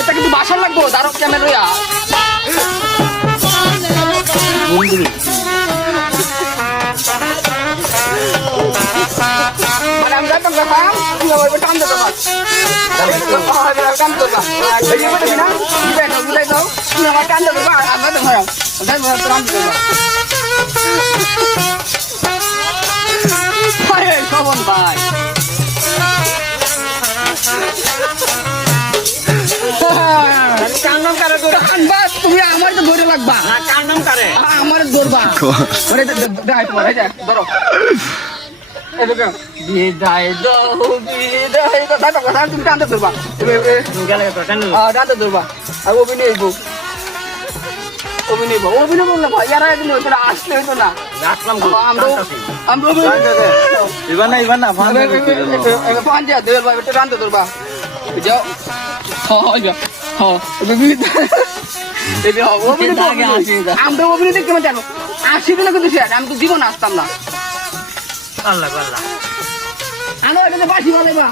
এটা কিন্তু বাসার লাগবো দারক ক্যামেরা মানে আমি যাইতাম কথা তুই ওই টান দে তোমার টান দে না বুঝাই দাও তুই আমার টান দে বাবা আমরা তো হয় টান দে আরে শোভন ভাই কান্নাম কারে বাস তুমি আমার তো ধরে লাগবা না কান্নাম কারে আমার ধরবা আরে দাই তোমার এই যা ধরো এই দেখো বিদায় দাও দাদা কথা তুমি টানতে ধরবা তুমি গেলে তো টানতে ধরবা আর অভিনয় বল না ভাই ইয়ারা একদম ওইটা আসলে হইতো না আসলাম আমরা ইবান না ফান যা দেল ভাই এটা টানতে ধরবা যাও আমরা অভিনয় দেখতে জানো 80 দিনে কিন্তু আমি তো জীবন আসতাম না আল্লাহ আল্লাহ আলো এটা বাসি বলে বা